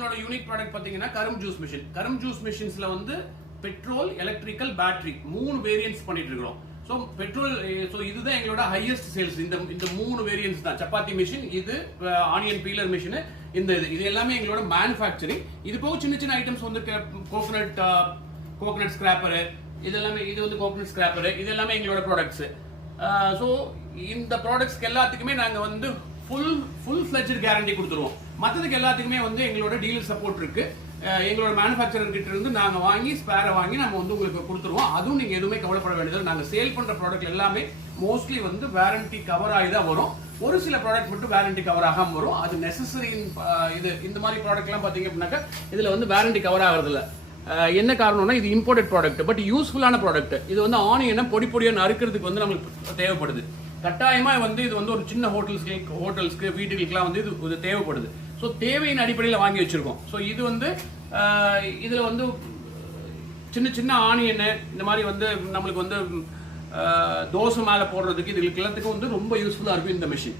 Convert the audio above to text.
நம்மளோட unique product பாத்தீங்கன்னா கரும் ஜூஸ் மிஷின். கரும் ஜூஸ் மிஷின்ஸ்ல வந்து பெட்ரோல், எலக்ட்ரிக்கல், பேட்டரி 3 வேரியன்ட்ஸ் பண்ணிட்டு இருக்கோம். ஸோ பெட்ரோல், ஸோ இதுதான் எங்களோட ஹையஸ்ட் சேல்ஸ். இந்த 3 வேரியன்ட்ஸ் தான். சப்பாத்தி மிஷின், இது ஆனியன் பீலர் மிஷின், இது எல்லாமே எங்களோட மேனுஃபேக்சரிங். இது போக சின்ன சின்ன ஐட்டம்ஸ் வந்து கோகனட் ஸ்கிராப்பரு, இது வந்து கோகனட் ஸ்கிராப்பரு, இது எல்லாமே எங்களோட ப்ராடக்ட்ஸ். ஸோ இந்த ப்ராடக்ட்ஸ்க்கு எல்லாத்துக்குமே நாங்கள் வந்து ஃபுல் ஃபிளெட்ஜட் கேரண்டி கொடுத்துருவோம். மற்றதுக்கு எல்லாத்துக்குமே வந்து எங்களோட டீலர் சப்போர்ட் இருக்கு. எங்களோட மேனுஃபேக்சரர் கிட்ட இருந்து நாங்கள் வாங்கி ஸ்பேரை வாங்கி நம்ம வந்து உங்களுக்கு கொடுத்துருவோம். அதுவும் நீங்கள் எதுவுமே கவலைப்பட வேண்டியது. நாங்கள் சேல் பண்ணுற ப்ராடக்ட் எல்லாமே மோஸ்ட்லி வந்து வாரண்டி கவர் ஆகி தான் வரும். ஒரு சில ப்ராடக்ட் மட்டும் வாரண்டி கவர் ஆகாமல் வரும். அது நெசசரி. இந்த மாதிரி ப்ராடக்ட்லாம் பார்த்தீங்க அப்படின்னாக்கா இதில் வந்து வாரண்டி கவர் ஆகிறதில்ல. என்ன காரணம்னா இது இம்போர்ட்டட் ப்ராடக்ட், பட் யூஸ்ஃபுல்லான ப்ராடக்ட். இது வந்து ஆனியனை பொடியாக நறுக்கிறதுக்கு வந்து நம்மளுக்கு தேவைப்படுது. கட்டாயமாக வந்து இது வந்து ஒரு சின்ன ஹோட்டல்ஸ்க்கு வீட்டுகளுக்குலாம் வந்து இது தேவைப்படுது. ஸோ தேவையின் அடிப்படையில் வாங்கி வச்சிருக்கோம். ஸோ இது வந்து இதில் வந்து சின்ன சின்ன ஆனியன் இந்த மாதிரி வந்து நம்மளுக்கு வந்து தோசை மேலே போடுறதுக்கு இதுகளுக்கு எல்லாத்துக்கும் வந்து ரொம்ப யூஸ்ஃபுல்லாக இருக்கும் இந்த மிஷின்.